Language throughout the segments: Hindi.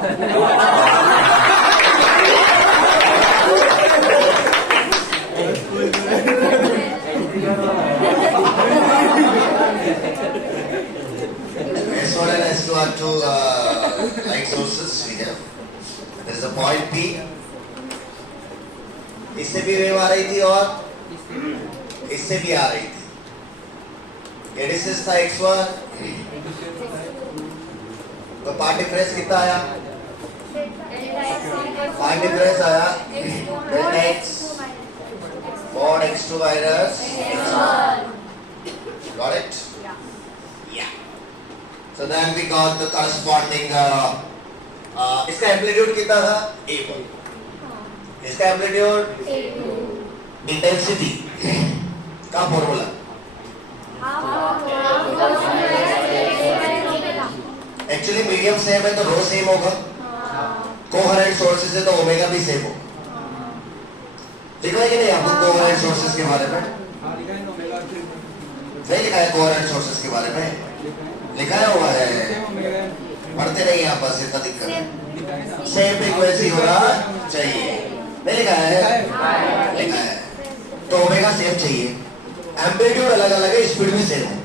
S1 and S2 are two light sources we have. There is a point P. इससे भी वेव आ रही थी और इससे भी आ रही थी. ये डिस्टेंस था x1. तो पार्ट डिफरेंस कितना आया? पार्ट डिफरेंस आया delta x mod x2 minus x1. Got it? Yeah. So then we got the corresponding इसका एम्पलीट्यूड कितना था? A1. इसका एम्पलीट्यूड इंटेंसिटी का फॉर्मूला एक्चुअली मीडियम सेम है तो रो सेम होगा. कोहेरेंट सोर्सेज है तो ओमेगा भी सेम होगा. लिखा है कि नहीं आपको कोहेरेंट सोर्सेज के बारे में? नहीं लिखा है कोहेरेंट सोर्सेज के बारे में? लिखा हुआ है, पढ़ते नहीं आप, बस इतना दिक्कत है. सेम फ्रीक्वेंसी होना चाहिए. नहीं लिखा है? लिखा है. तो ओमेगा सेम चाहिए. एम्पलीट्यूड अलग अलग है, स्पीड भी सेम है.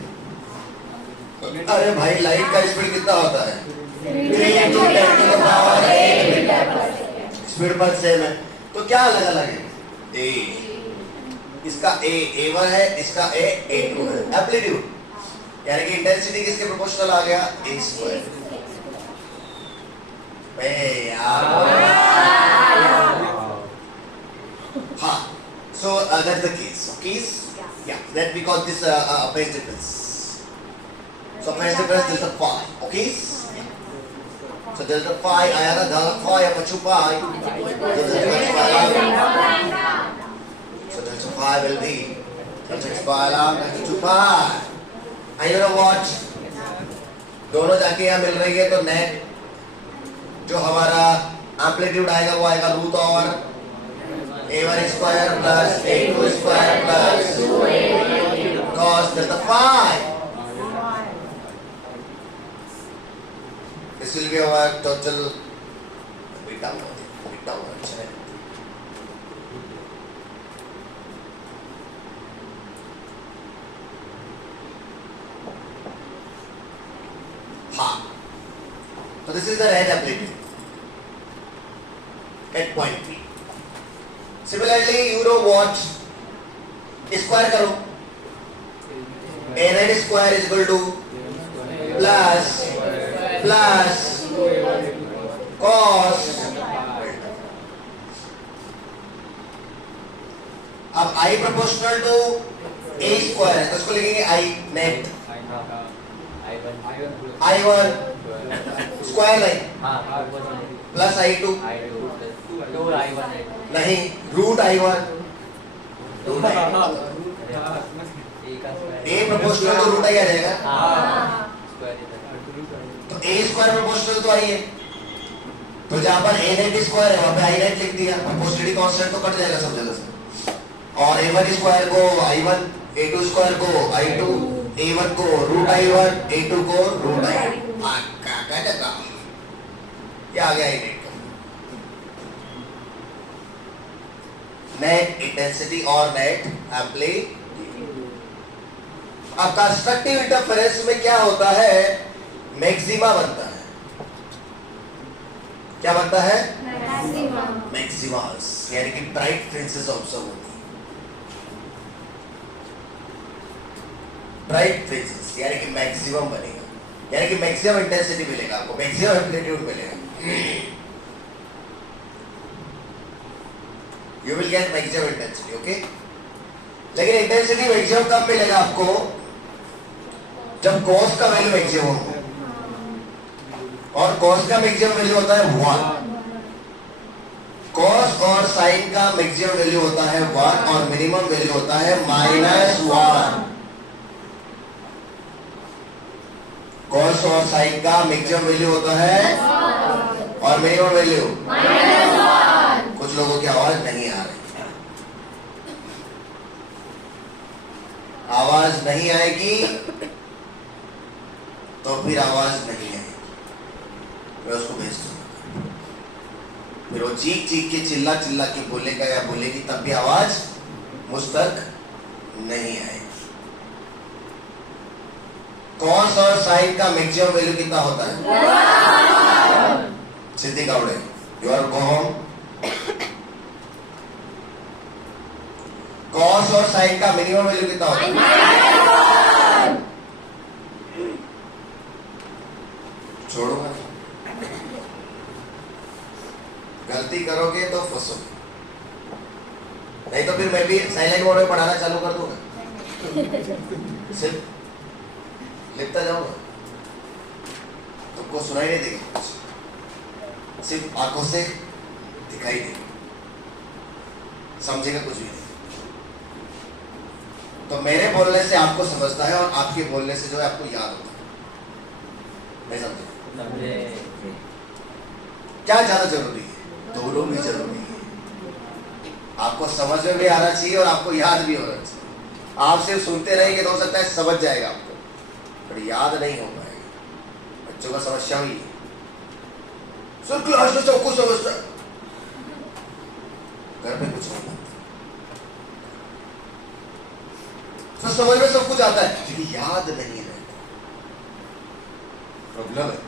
अरे भाई लाइट का स्पीड कितना होता है? 3 into 10 to the power 8 metre पर सेकंड. स्पीड पर सेम है तो क्या अलग अलग है? ए इसका A1 है, इसका A2 है. एम्पलीट्यूड यानी कि इंटेंसिटी किसके प्रोपोर्शनल आ गया? A2. हाँ. So that's the case. Case? Yeah. Then we got this phase difference. So phase difference is the phi. Okay? So delta phi आया ना, delta phi apa phi? So delta phi will be delta x by lambda to 2 pi. And you know what? दोनों जाके यहाँ मिल रही है तो नेट जो हमारा एम्पलीट्यूड आएगा वो आएगा रूट और A1 square plus A2 square plus cos delta phi. This will be our total beta words. हाँ. So this is the red amplitude at point P. Similarly, you know what? Square करो. A red square is equal to plus cos. अब I proportional to A square है तो उसको लिखेंगे I net. I1 square line plus I2 नहीं रूट I1 A प्रोपोर्शनल तो रूट I आ जाएगा. तो A स्क्वायर प्रोपोर्शनल तो I है तो जहाँ पर A नेट स्क्वायर है वहाँ पे I नेट लिख दिया. प्रोपोर्शनलिटी कांस्टेंट तो कट जाएगा सब जगह से. और A1 स्क्वायर को I1, A2 स्क्वायर को I2, A1 को रूट I1, A2 को रूट I2. क्या आ गया I नेट? नेट इंटेंसिटी और नेट एम्पलीट्यूड. अब कंस्ट्रक्टिव इंटरफेरेंस में क्या होता है? मैक्सिमा बनता है. क्या बनता है? मैक्सिमास यानी कि ब्राइट फ्रिंजेस ऑब्जर्व होती है. ब्राइट फ्रिंजेस यानी कि मैक्सिमम बनेगा, यानी कि मैक्सिमम इंटेंसिटी मिलेगा आपको, मैक्सिमम एम्पलीट्यूड मिलेगा. You will get maximum intensity, okay? लेकिन इंटेंसिटी मैक्सिमम कब मिलेगा आपको? जब cos का वैल्यू मैक्सिमम हो. और cos का मैक्सिमम वैल्यू होता है 1. cos और sin का मैक्सिमम वैल्यू होता है 1 और मिनिमम वैल्यू होता है -1. cos और sin का मैक्सिमम वैल्यू होता है और मिनिमम वैल्यू -1. कुछ लोगों की आवाज नहीं आ रही. आवाज नहीं आएगी तो फिर आवाज नहीं आएगी. मैं उसको भेज दूंगा. फिर वो चीख चीख के चिल्ला चिल्ला के बोलेगा या बोलेगी तब भी आवाज मुझ तक नहीं आएगी। कॉस और साइन का मैक्सिमम वैल्यू कितना होता है? Siddhi Gawde, you are go home. Cos और साइन का मिनिमम वैल्यू कितना होता है? छोड़ो, गलती करोगे तो फंसोगे, नहीं तो फिर मैं भी साइलेंट मोड में पढ़ाना चालू कर दूंगा, सिर्फ लिखता जाऊंगा, तुमको सुनाई नहीं देगा, सिर्फ आंखों से दिखाई देगा, समझेगा कुछ भी नहीं। तो मेरे बोलने से आपको समझता है और आपके बोलने से जो है आपको याद होता है, नहीं समझे? क्या ज्यादा जरूरी है? दोनों भी जरूरी है। आपको समझ में भी आना चाहिए और आपको याद भी होना चाहिए। आप सिर्फ सुनते रहेंगे तो हो सकता है समझ जाएगा आपको, पर याद नहीं हो पाएगा। बच्चों का समस्या हुई सर क्लास में सब कुछ समझता है, घर पे कुछ नहीं, तो समझ में सब कुछ आता है लेकिन याद नहीं रहता, प्रॉब्लम है।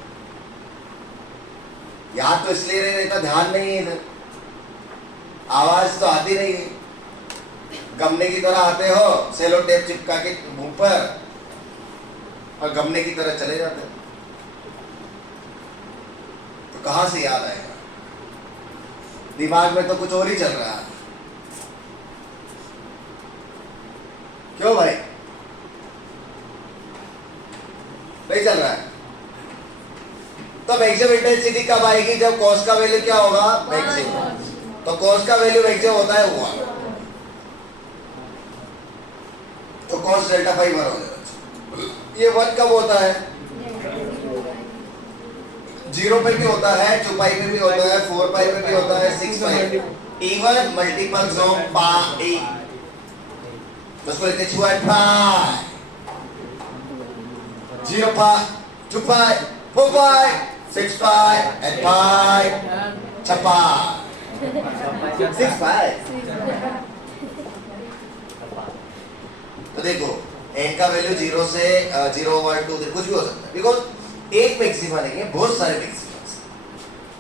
याद तो इसलिए नहीं रहता, ध्यान नहीं है इधर, आवाज तो आती नहीं है, गमने की तरह आते हो सेलो टेप चिपका के मुंह पर और गमने की तरह चले जाते हो, तो कहां से याद आएगा? दिमाग में तो कुछ और ही चल रहा है। क्यों भाई नहीं चल रहा है? तो मैक्सिमम इंटेंसिटी कब आएगी? जब कॉस का वैल्यू क्या होगा? मैक्सिमम। तो कॉस का वैल्यू मैक्सिमम होता है 1, तो कॉस डेल्टा फाई 1 हो जाएगा। ये 1 कब होता है? 0 पे भी होता है, 2 पाई पे भी होता है, 4 पाई पे भी होता है, 6 पाई, इवन मल्टीपल्स ऑफ पाई। उसको लिखते हैं 2 पाई, 0 पाई, 2 पाई, 4 पाई, 6 पाई, 8 पाई, 6 पाई, 6 पाई। तो देखो n का वैल्यू 0 से 0 1 2 3 कुछ भी हो सकता है, बिकॉज एक मैक्सिमा नहीं है, बहुत सारे maxima,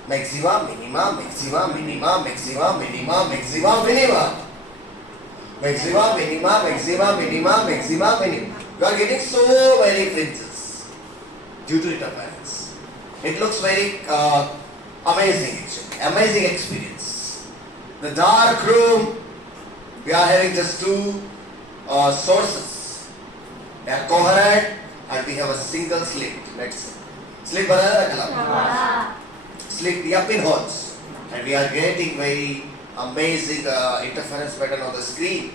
maxima minima, maxima minima, maxima minima, maxima minima, maxima minima, maxima minima, maxima minima. You are getting so many fringes due to interference. It looks very amazing actually, amazing experience. The dark room, we are having just 2 sources. They are coherent and we have a single slit. Let's say slit बनाया ना कल, slit या pinholes, and we are getting very amazing interference pattern on the screen.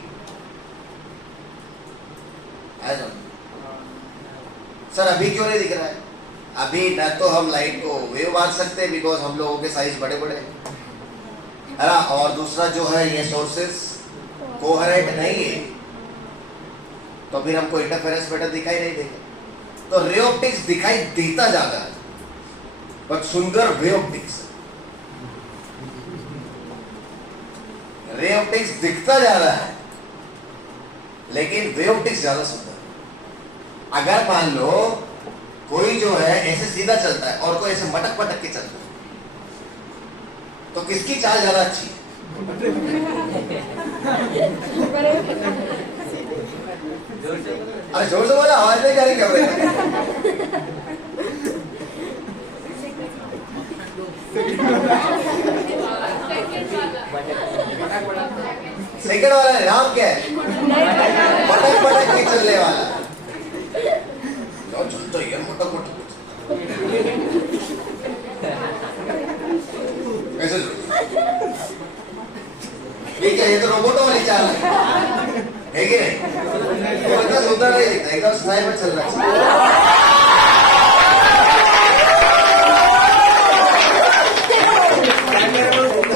Sir अभी क्यों नहीं दिख रहा है? अभी न तो हम लाइट को वेव मान सकते हैं बिकॉज हम लोगों के साइज बड़े बड़े हैं, है ना, और दूसरा जो है ये सोर्सेस कोहेरेंट नहीं है, तो फिर हमको इंटरफेरेंस पैटर्न दिखाई नहीं देगा। तो रे ऑप्टिक्स दिखाई देता ज्यादा है पर सुंदर रे ऑप्टिक्स, रे ऑप्टिक्स दिखता ज्यादा है लेकिन वे ऑप्टिक्स ज्यादा सुंदर। अगर मान लो कोई जो है ऐसे सीधा चलता है और कोई ऐसे मटक पटक के चलता है, तो किसकी चाल ज्यादा अच्छी है? अरे जोर से बोला, आवाज नहीं जा रही कैमरे में। सेकंड वाला नाम क्या है? मटक पटक के चलने वाला। चलता ही है मटक पटक। ऐसे ठीक है, ये तो रोबोटों वाली चाल है कि नहीं? वो इतना सुंदर नहीं दिखता, एकदम स्टाइल में चल रहा है।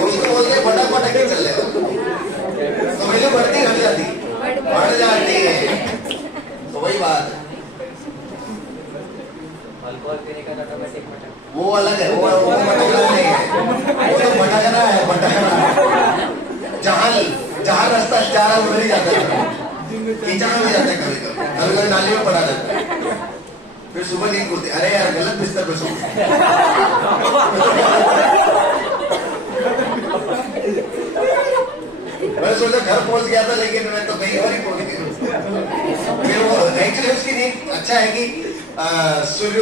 उसको बोलते हैं पटक पटक के चल रहे हो, तो वैल्यू बढ़ती घट जाती, बढ़ जाती है, तो वही बात है। वो अलग है, वो मटकना नहीं है। भटकना है, भटकना। जहाँ रास्ता जा रहा है उधर ही जाता है, कीचड़ में भी जाता है, कभी कभी नाली में पड़ा रहता है। फिर सुबह नींद खुलती, अरे यार गलत बिस्तर पे सो गए। मैं सोचा घर पहुंच गया था, लेकिन मैं तो कहीं और ही पहुंच गया। फिर वो एक्चुअली उसकी नींद अच्छा है कि सूर्य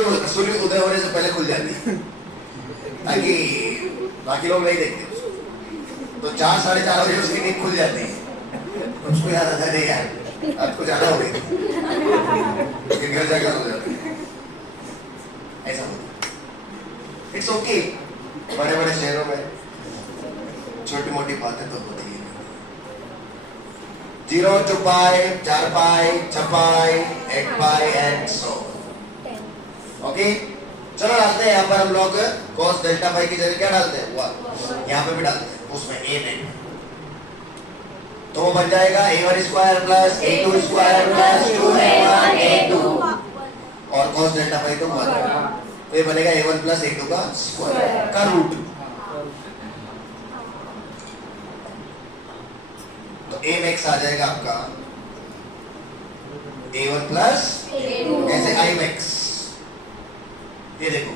उदय होने से पहले खुल जाती है, ताकि बाकी लोग नहीं देखते उसको। तो 4-4:30 बजे उसकी नींद खुल जाती है। उसको याद आता है यार अब कुछ ज्यादा हो गई, लेकिन घर जाकर हो जाती है। ऐसा होता है। इट्स ओके, बड़े बड़े शहरों में छोटी मोटी बातें तो होती है। 0 to pi, 4 pi, 6 pi, 8 pi and so okay. चलो डालते हैं यहाँ पर हम लोग cos डेल्टा पाई की जगह क्या डालते हैं, 1। यहाँ पे भी डालते हैं, उसमें a नहीं, तो वो बन जाएगा a1 square plus a2 square plus 2a1 a2 और cos डेल्टा पाई तो 1, तो ये बनेगा a1 प्लस a2 का स्क्वायर का रूट। तो a मैक्स आ जाएगा आपका a1 प्लस कैसे i मैक्स, ये देखो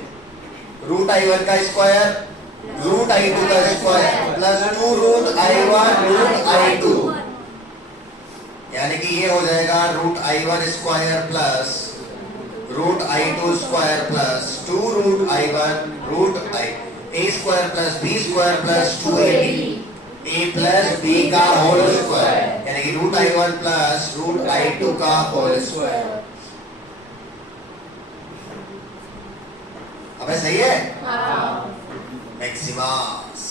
रूट i1 का स्क्वायर रूट i2 का square plus 2 root i1 root i2, यानी कि ये हो जाएगा root i1 square plus root i2 square plus 2 root i1 root i a square plus b square plus 2ab a plus b का होल स्क्वायर, यानी कि root i1 plus root i2 का होल स्क्वायर। अबे सही है? मैक्सिमस।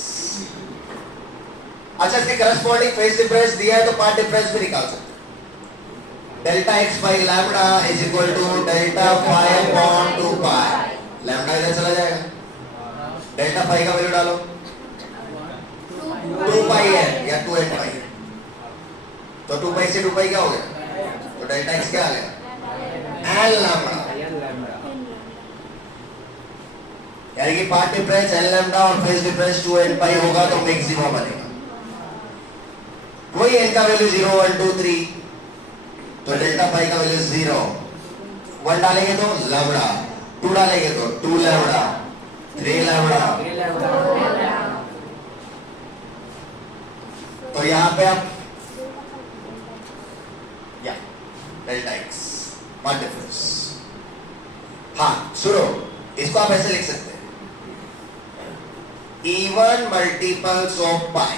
अच्छा, इसके करस्पॉन्डिंग फेज डिफरेंस दिया है तो पार्ट डिफरेंस भी निकाल सकते हैं। Delta x by lambda is equal to delta phi upon 2 pi. Lambda इधर चला जाएगा, डेल्टा फाई का वैल्यू डालो, 2 पाई है या 2n पाई है, तो 2 पाई से 2 पाई क्या हो गया, तो डेल्टा x क्या आ गया, n लैम्बडा, यानी कि पार्ट डिफरेंस n लैम्बडा और फेज डिफरेंस 2n पाई होगा तो मैक्सिमा बनेगा। वही n का वैल्यू 0 1 2 3, तो डेल्टा पाई का वैल्यू 0, 1 डालेंगे तो लैम्बडा, 2 डालेंगे तो 2 लैम्बडा, 3 लैम्बडा। तो यहां पे आप या डेल्टा x पार्ट डिफरेंस, हाँ सुनो, इसको आप ऐसे लिख सकते हैं, even multiples of pi,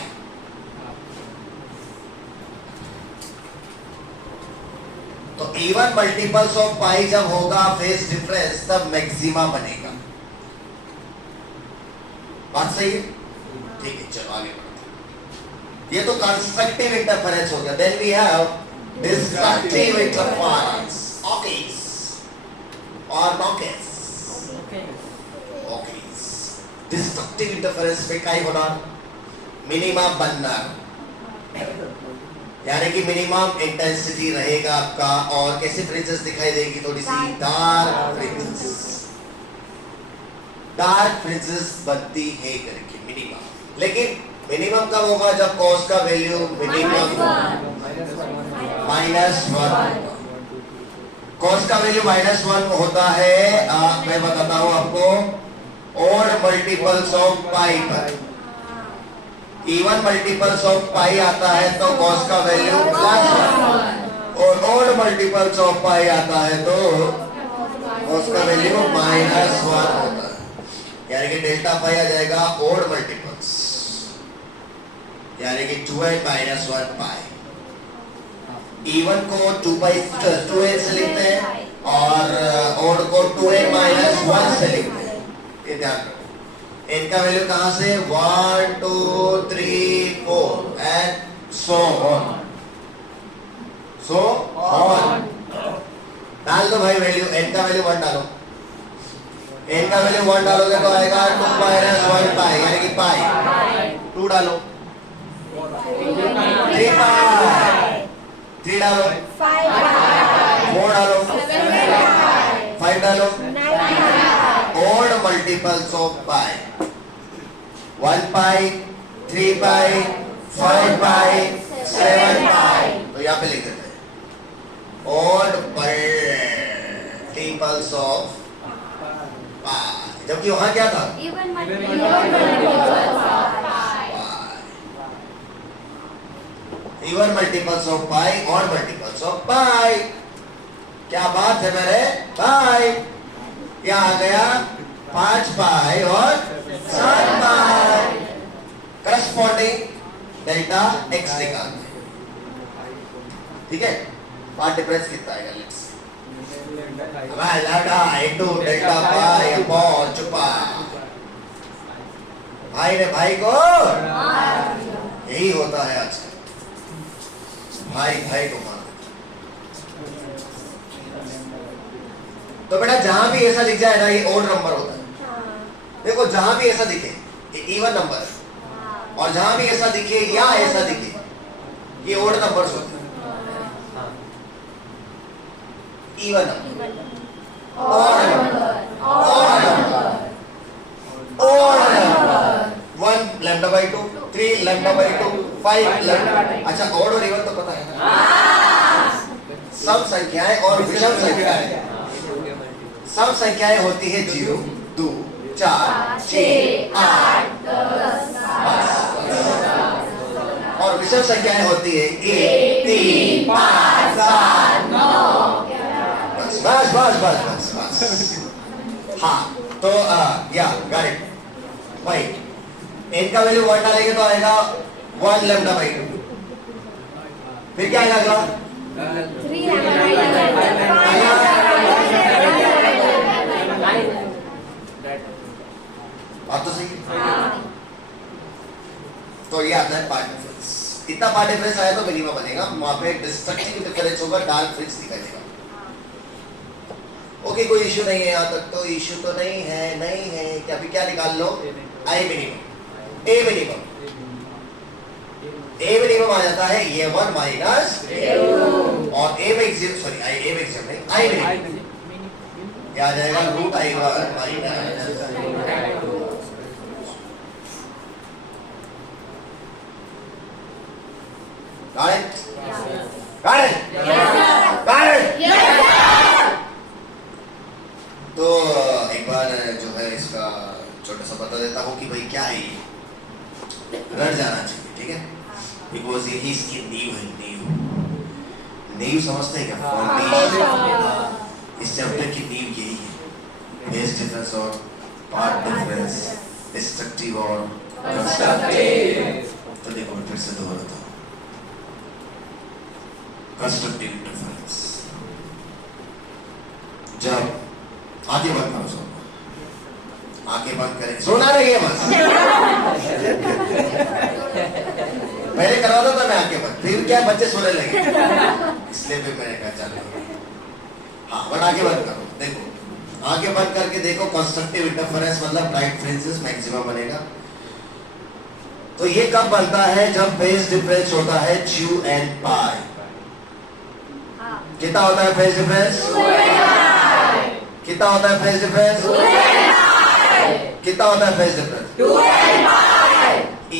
तो even multiples of pi जब होगा फेज डिफरेंस तब मैक्सिमा बनेगा। बात सही है? ठीक है, चलो आगे बढ़ते। ये तो कंस्ट्रक्टिव इंटरफेरेंस हो गया। Then we have destructive interference, ओकेस और नॉकेस। डिस्ट्रक्टिव इंटरफेरेंस में काय होणार, मिनिमम बनणार, यानी कि मिनिमम इंटेंसिटी रहेगा आपका, और कैसी फ्रिंजेस दिखाई देगी, थोड़ी सी डार्क फ्रिंजेस, डार्क फ्रिंजेस बनती है करके मिनिमम। लेकिन मिनिमम कब होगा, जब कॉस का वैल्यू मिनिमम -1, कॉस का वैल्यू -1 होता है। मैं बताता हूं आपको, ओड मल्टीपल्स ऑफ पाई पर, इवन मल्टीपल्स ऑफ पाई आता है तो कॉस का वैल्यू +1, और ओड मल्टीपल्स ऑफ पाई आता है तो कॉस का वैल्यू -1 होता है, यानी कि डेल्टा पाई आ जाएगा ओड मल्टीपल्स, यानी कि 2n - 1 पाई। इवन को 2n से लिखते हैं और ओड को 2n - 1 से लिखते हैं। ये ध्यान रखो, इनका वैल्यू कहां से, 1 2 3 4 and so on, so on. डाल दो भाई वैल्यू, n का वैल्यू 1 डालो, n का वैल्यू 1 डालोगे तो आएगा 2 - 1 पाई, यानी कि पाई। 2 डालो, 3 पाई, 3 डालो, 4 डालो, 5 डालो, odd multiples of pi, 1 pi, 3 पाई, 5 पाई, 7 पाई। तो यहाँ पे लिख देते हैं odd multiples of पाई, जबकि वहां क्या था? Even multiples of pi. Even multiples of pi और multiples of pi। क्या बात है मेरे भाई? क्या आ गया? 5 पाई और 7 पाई। करस्पॉन्डिंग डेल्टा एक्स निकालते हैं, ठीक है? पार्ट डिफरेंस कितना आएगा? Let's lambda into delta pi upon 2 पाई। भाई ने भाई को यही होता है आजकल, भाई भाई को मार। तो बेटा जहां भी ऐसा दिख जाए ना, ये ओड नंबर होता है। देखो जहां भी ऐसा दिखे ये इवन नंबर, और जहां भी ऐसा दिखे या ऐसा दिखे ये ओड नंबर्स होते हैं। Even number, odd number, odd number 1 lambda by 2, 3 lambda by 2, 5 lambda. अच्छा ओड और इवन तो पता है ना? सम संख्याएं और विषम संख्याएं, सम संख्याएं होती है 0, 2, 4, 6, 8, 10। और विषम संख्याएं होती है 1, 3, 5, 7, 9। बस बस बस बस बस। हाँ तो या गॉट इट भाई। इनका वैल्यू 1 डालेंगे तो आएगा 1 लैम्डा बाई 2। फिर क्या आएगा अगला? 3 lambda by 2. बात तो सही है। तो ये आता है पार्ट डिफरेंस। इतना पार्ट डिफरेंस आया तो मिनिमम बनेगा, वहां पे डिस्ट्रक्टिव डिफरेंस होगा, डार्क फ्रिंज दिखाई देगा। ओके कोई इश्यू नहीं है, यहाँ तक तो इश्यू तो नहीं है, नहीं है। क्या अभी क्या निकाल लो? I minimum, A minimum. A minimum आ जाता है ये 1 माइनस और A maximum, sorry I A maximum नहीं, आई मिनिमम क्या आ जाएगा? Root I minus. Got it? Got it? Got it? तो एक बार जो है इसका छोटा सा बता देता हूँ कि भाई क्या है ये, रट जाना चाहिए, ठीक है? बिकॉज यही इसकी नींव है। नींव समझते हैं क्या? इस चैप्टर की नींव यही है, बेस डिफरेंस और पार्ट डिफरेंस, डिस्ट्रक्टिव और कंस्ट्रक्टिव। तो देखो मैं फिर से दोहराता हूँ, कंस्ट्रक्टिव डिफरेंस। जब आगे बंद करो, सब आंखें बंद करें, सोना नहीं है बस। पहले करवा दो तो मैं आंखें बंद, फिर क्या बच्चे सोने लगे, इसलिए फिर मैंने कहा चलो। हाँ बट आंखें बंद करो, देखो आंखें बंद करके देखो, कंस्ट्रक्टिव इंटरफेरेंस मतलब राइट फ्रिंजेस मैक्सिमम बनेगा। तो ये कब बनता है? जब फेज डिफरेंस होता है 2 and पाई। कितना होता है फेज डिफरेंस? कितना होता है फेज डिफरेंस? कितना होता है phase difference?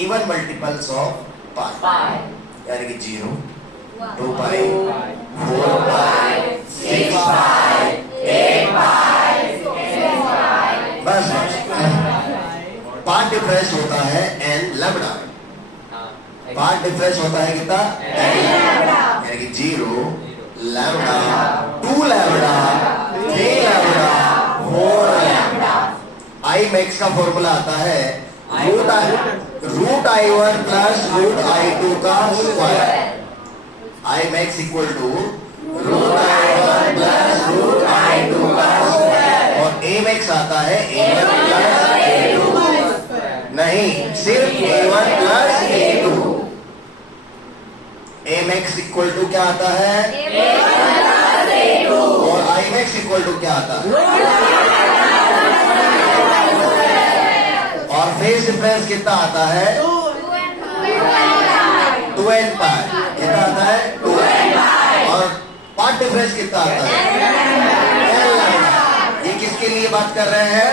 Even multiples of pi, यानी कि 0, 2 पाई, 4 पाई, 6 पाई, 8 पाई, बस बस। पार्ट डिफरेंस होता है n लैम्डा। पार्ट डिफरेंस होता है कितना? n लैम्डा, यानी कि 0 lambda, 2 lambda, 3 lambda, 4 lambda. I max का फॉर्मूला आता है root i1 plus root i2 का square. I max equal to root i1 plus root i2 का स्क्वायर, और ए मैक्स आता है a1 प्लस a2, नहीं सिर्फ a1 plus a2। A max equal to क्या आता है? और आई मैक्स इक्वल टू क्या आता है? और फेज डिफरेंस कितना आता है? 2 and पाई। कितना आता है? 2 and पाई। और पार्ट डिफरेंस कितना आता है? ये किसके लिए बात कर रहे हैं?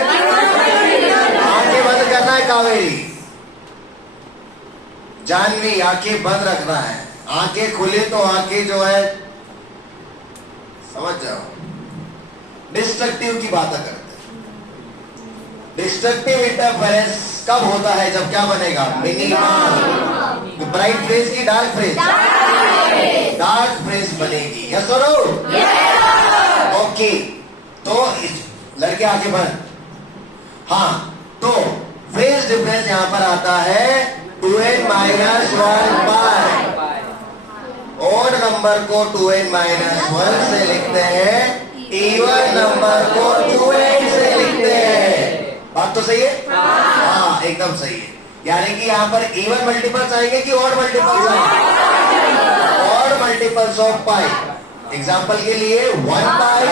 आगे बंद करना है कावेरी। जानवी आंखें बंद रखना है, आंखें खुली तो आंखें जो है समझ जाओ। डिस्ट्रक्टिव की बात करते हैं। डिस्ट्रक्टिव इंटरफेरेंस कब होता है? जब क्या बनेगा? मिनिमम। ब्राइट फ्रेज की डार्क फ्रेज? डार्क फ्रेज बनेगी। यस और नो? ओके, तो लड़के आगे बढ़। हाँ, तो फेज डिफरेंस यहां पर आता है 2n minus 1 bye. Odd number को 2n माइनस 1 से लिखते हैं, इवन नंबर को 2n से लिखते हैं। बात तो सही है? हाँ, एकदम सही है। यानी कि यहाँ पर इवन मल्टीपल्स आएंगे कि ऑड मल्टीपल्स आएंगे? Odd multiples of pi. Example के लिए 1 by,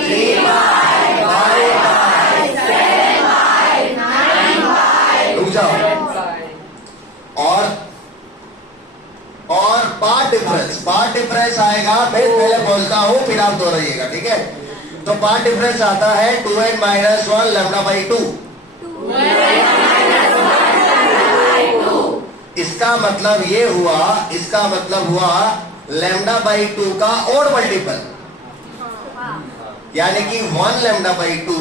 3 by, 5 by, 7 by, 9 by. रुक जाओ। और पार्ट डिफरेंस आएगा। मैं पहले बोलता हूं फिर आप दोहराइएगा, ठीक है? तो पार्ट डिफरेंस आता है 2n माइनस 1 लैम्डा बाई 2। इसका मतलब ये हुआ, इसका मतलब हुआ लैम्डा बाई 2 का और मल्टीपल, यानी कि 1 lambda by 2,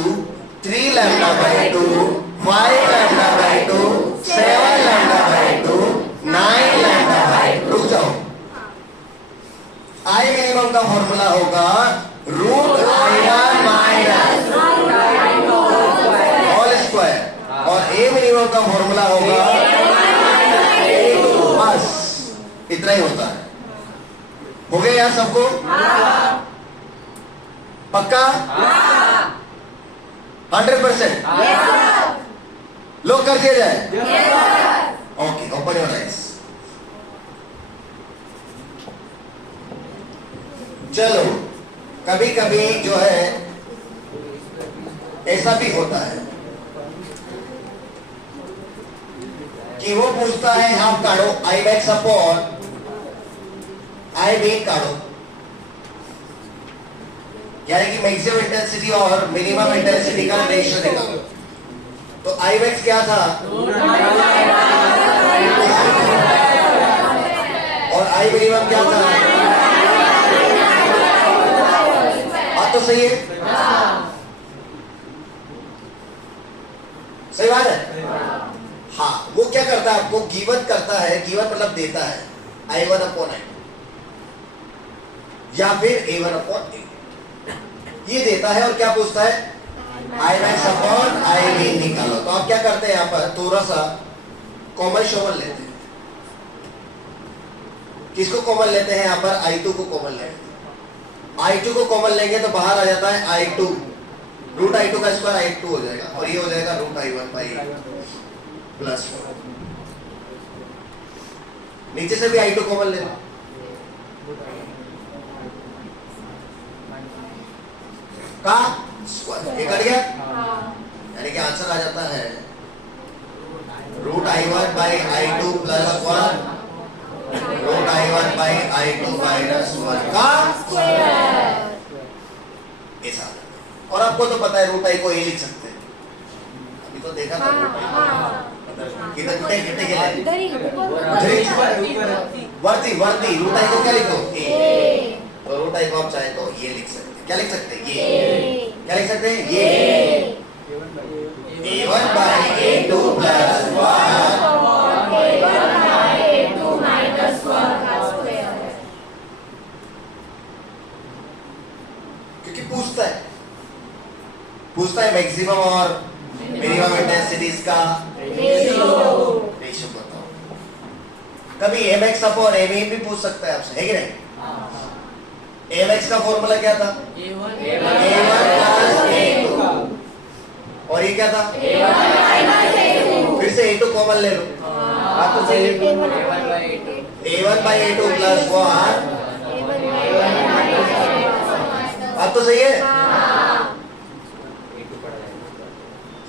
3 lambda by 2, 5 lambda by 2, 7 lambda by 2, 9 lambda by 2। रुक जाओ। आई मिनिमम का फॉर्मूला होगा root I1 minus whole square, और ए मिनिमम का फॉर्मूला होगा, बस इतना ही होता है। हो गया यार सबको? पक्का? 100%? लोग कर दिया जाए? Okay, open your eyes. चलो, कभी कभी जो है ऐसा भी होता है कि वो पूछता है आप काढ़ो I max upon I min काढ़ो, यानी कि मैक्सिमम इंटेंसिटी और मिनिमम इंटेंसिटी का रेशियो निकालो। तो आई मैक्स क्या था? और आई मिनिमम क्या था? बात तो सही है? सही बात है? हाँ, वो क्या करता है? आपको गिवन करता है, गिवन मतलब देता है I1 अपॉन I2 या फिर A1 अपॉन A, ये देता है और क्या पूछता है? I max upon I min निकालो। तो आप क्या करते हैं? यहाँ पर थोड़ा सा कॉमन शॉमन लेते हैं। किसको कॉमन लेते हैं? यहाँ पर I2 को कॉमन लेते हैं। I2 को कॉमन लेंगे तो बाहर आ जाता है I2, रूट I2 का स्क्वायर I2 हो जाएगा, और ये हो जाएगा रूट I1 बाई प्लस 4। नीचे से भी I2 कॉमन ले लो, का स्क्वायर, ये कट गया, यानी कि आंसर आ जाता है root I1 by I2 plus 1, root I1 by I2 minus 1 का स्क्वायर। ऐसा, और आपको तो पता है रूट I को ए लिख सकते हैं, अभी तो देखा था किधर कितने के वर्ती रूट I को क्या लिखो? ए। तो रूट I को आप चाहे तो ये लिख सकते हैं। क्या लिख सकते हैं? ये। क्या लिख सकते हैं? ये। A1 बाई A2 प्लस 1 क्योंकि पूछता है मैक्सिमम और मिनिमम इंटेंसिटीज का रेशियो बताओ। कभी mx अपॉन m भी पूछ सकता है आपसे, है कि नहीं? mx का फॉर्मूला क्या था? a1 प्लस a2, और ये क्या था? फिर से a2 कॉमन ले लो, बात तो सही है। a1 बाई a2 प्लस 1, बात तो सही है।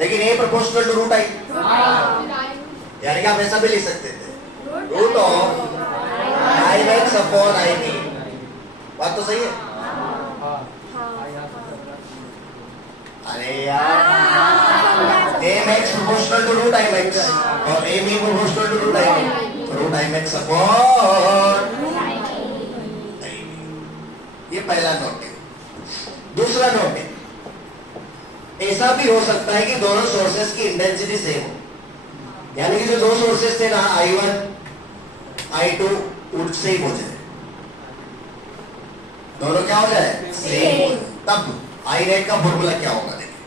लेकिन a proportional to root I, यानी कि आप ऐसा भी लिख सकते थे root of I max upon I min। बात तो सही है? अरे यार, a max proportional to root I max और a min proportional to root I min, तो रूट आई मैक्स अपॉन। ये पहला नोट है। दूसरा नोट है, ऐसा भी हो सकता है कि दोनों सोर्सेस की इंटेंसिटी सेम हो, यानी कि जो दो सोर्सेस थे ना I1 I2 उठ सेम हो जाए, दोनों क्या हो जाए सेम। तब आई नेट का फॉर्मूला क्या होगा, देखिए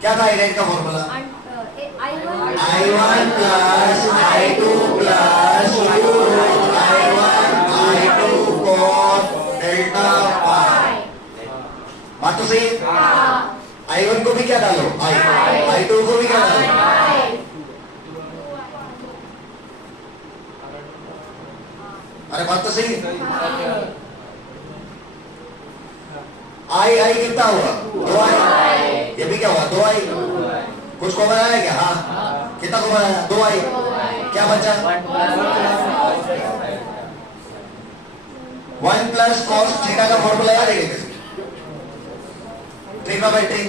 क्या था आई नेट का formula, I1 plus I2 plus I1 I2 cos delta pi. बात तो सही है। I1 को भी क्या डालो I2 को भी क्या डालो, अरे बात तो सही है। आई कितना हुआ 2i, ये भी क्या हुआ 2i, कुछ को बनाया क्या, हाँ कितना को बनाया 2i, क्या बचा 1 प्लस कॉस थीटा का फॉर्मूला याद है किसी, trigonometry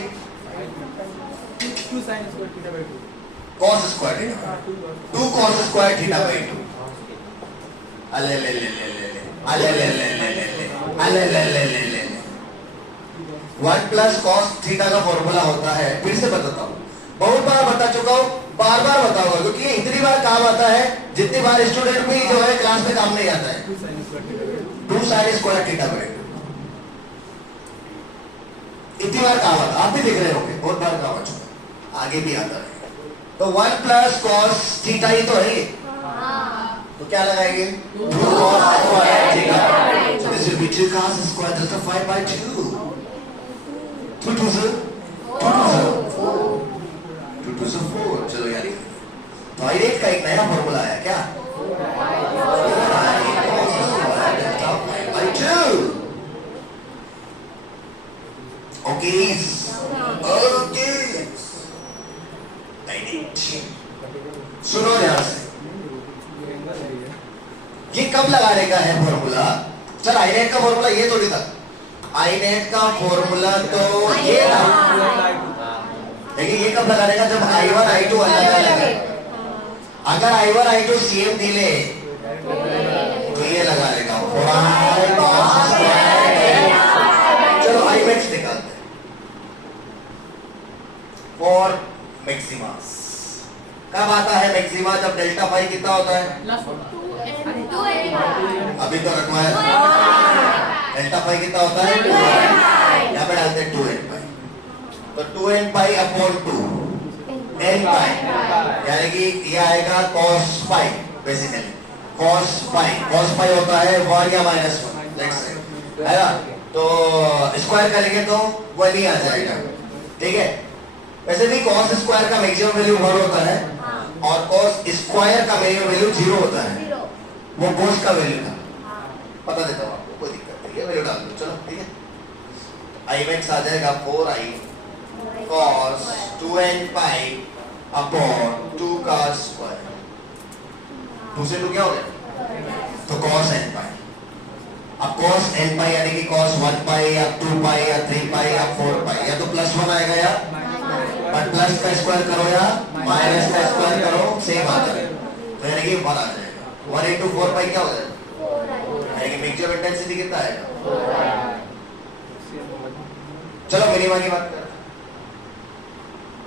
cos square theta 2 cos square theta by 2। अले ले ले ले ले ले अले ले ले ले ले ले अले ले ले ले ले 1 प्लस कॉस थीटा का फॉर्मूला होता है, फिर से बताता हूँ, बहुत बार बता चुका हूँ, बार बार बताऊंगा क्योंकि ये इतनी बार काम आता है जितनी बार स्टूडेंट भी जो है क्लास में काम नहीं आता है। 2 sin स्क्वायर थीटा बाई 2 इतनी बार काम आता, आप भी देख रहे होंगे बहुत बार काम आ चुका, आगे भी आता है। तो 1 प्लस कॉस थीटा ही तो है, तो क्या लगाएंगे 2 cos square theta, so this will be 2 cos square delta 5 by 2, 2 2 से 4, चलो यार तो आई रेट का एक नया फॉर्मूला आया क्या, 4i cos square delta 5 by 2। Okay सुनो ध्यान से, ये कब लगाने का है फॉर्मूला, चल आई नेट का फॉर्मूला ये थोड़ी था, आई नेट का फॉर्मूला तो ये था, लेकिन ये कब लगाने का जब I1 I2 अलग अलग है। अगर I1 I2 सेम दिले तो ये लगाने का चलो आई मैक्स निकालते हैं फॉर मैक्सिमा। कब आता है मैक्सिमा, जब डेल्टा फाई कितना होता है, अभी तो रखवाया डेल्टा फाई कितना होता है, यहाँ पे डालते हैं 2n पाई, तो 2n पाई अपॉन 2 n पाई, यानी कि ये आएगा cos पाई, बेसिकली cos पाई होता है 1 या -1 है ना, तो स्क्वायर करेंगे तो 1 ही आ जाएगा, ठीक है। वैसे भी cos स्क्वायर का मैक्सिमम वैल्यू 1 होता है और cos स्क्वायर का मैक्सिमम वैल्यू 0 होता है, वो cos का वैल्यू था, पता देता हूँ आपको, कोई दिक्कत नहीं है, वैल्यू डाल दो चलो, ठीक है। आई मैक्स आ जाएगा 4i cos 2n pi upon 2 cos square, 2 से 2 क्या हो गया, तो cos n पाई। अब cos n पाई यानी कि cos 1 पाई या 2 पाई या 3 पाई या 4 पाई, या तो +1 आएगा या बट प्लस का स्क्वायर करो या माइनस का स्क्वायर करो सेम आता है, तो यानी कि 1 आ जाएगा। 1 into 4 पाई क्या हो जाएगा, यानी कि मैक्सिमम इंटेंसिटी कितना आएगा। चलो मिनिमा की बात करते हैं।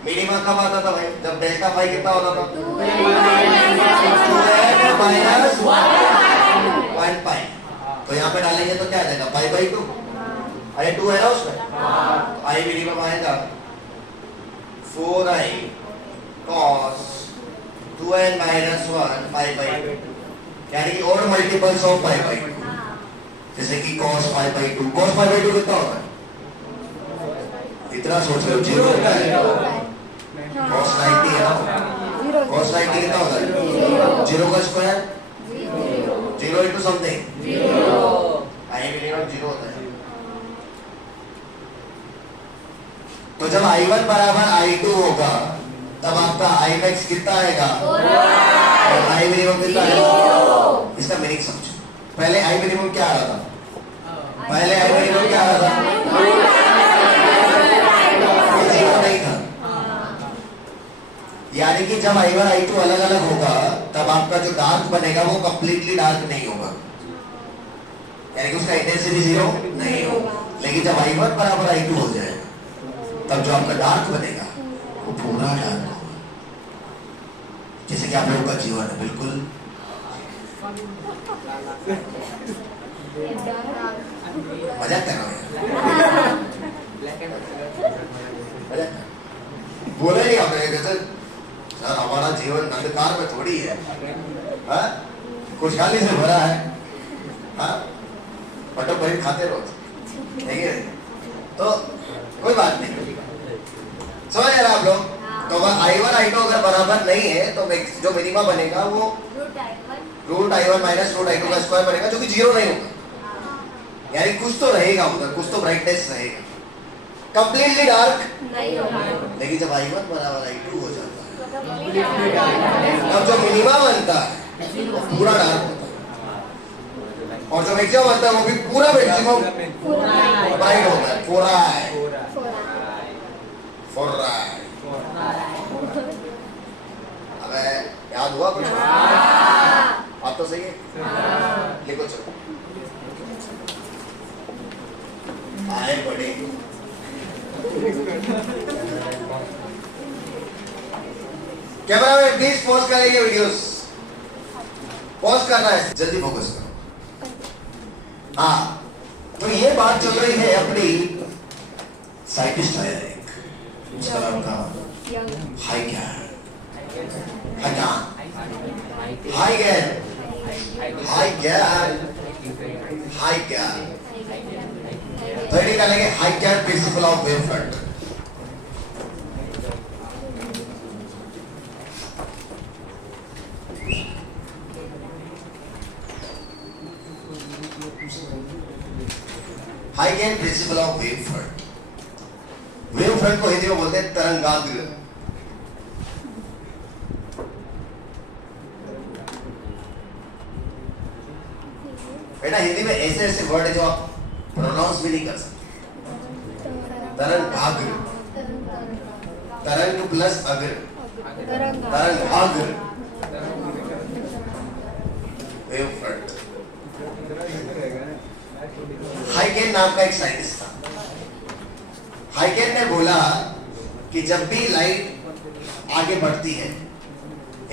मिनिमा कब आता था भाई, जब डेल्टा फाई कितना होता था, 2n - 1 पाई, तो यहाँ पे डालेंगे तो क्या आ जाएगा पाई बाई 2, अरे 2 है ना उसमें, तो आई मिनिमम आएगा 4i cos 2n - 1 pi by 2, यानी कि और मल्टीपल्स ऑफ पाई बाई 2, जैसे कि cos pi by 2, cos pi by 2 कितना होता है, इतना सोच रहे हो 0 होता है, cos 90 है ना, cos 90 कितना होता है 0 का square 0 into something 0, I minimum 0 होता है। तो जब I1 बराबर I2 होगा तब आपका I मैक्स कितना आएगा और I मिनिमम कितना आएगा, इसका मीनिंग समझो। पहले I मिनिमम क्या आ रहा था, पहले I मिनिमम क्या आ रहा था, नहीं था, यानी कि जब I1 I2 अलग अलग होगा तब आपका जो डार्क बनेगा वो कंप्लीटली डार्क नहीं होगा, यानी कि उसका इंटेंसिटी 0 नहीं होगा। लेकिन जब I1 बराबर I2 हो जाएगा तब जो आपका डार्क बनेगा वो पूरा डार्क होगा, जैसे कि आप लोगों का जीवन है बिल्कुल। मजाक कर रहा हूँ, बोला नहीं आपने जैसे सर हमारा जीवन अंधकार में थोड़ी है, खुशहाली से भरा है, पटो भाई खाते रोज, ठीक है? तो कोई बात नहीं, समझ रहे आप लोग? तो अगर I1 I2 अगर बराबर नहीं है तो जो मिनिमा बनेगा वो root I1 minus root I2 का स्क्वायर बनेगा, जो कि 0 नहीं होगा, यानी कुछ तो रहेगा उधर, कुछ तो ब्राइटनेस रहेगा, कंप्लीटली डार्क नहीं होगा। लेकिन जब I1 बराबर I2 हो जाता है तब जो मिनिमा बनता है वो पूरा डार्क होता है, और जो मैक्सिमम बनता है वो भी पूरा मैक्सिमम ब्राइट होता है। अबे याद हुआ कुछ? आप तो सही है, लिखो चलो। आए बड़े कैमरा में प्लीज पॉज करेंगे, वीडियोस पॉज करना है, जल्दी फोकस करो। हाँ, तो ये बात चल रही है अपनी साइंटिस्ट आया एक, उसका नाम था हाइगन। तो ये निकालेंगे हाइगन प्रिंसिपल ऑफ वेव फ्रंट। हाइगन principle of wave front. Wave front को हिंदी में बोलते हैं तरंगाग्र। बेटा हिंदी में ऐसे ऐसे वर्ड है जो आप प्रोनाउंस भी नहीं कर सकते। तरंगाग्र, तरंग प्लस अग्र, तरंगाग्र, वेव फ्रंट। हाइगन नाम का एक साइंटिस्ट था। हाइगन ने बोला कि जब भी लाइट आगे बढ़ती है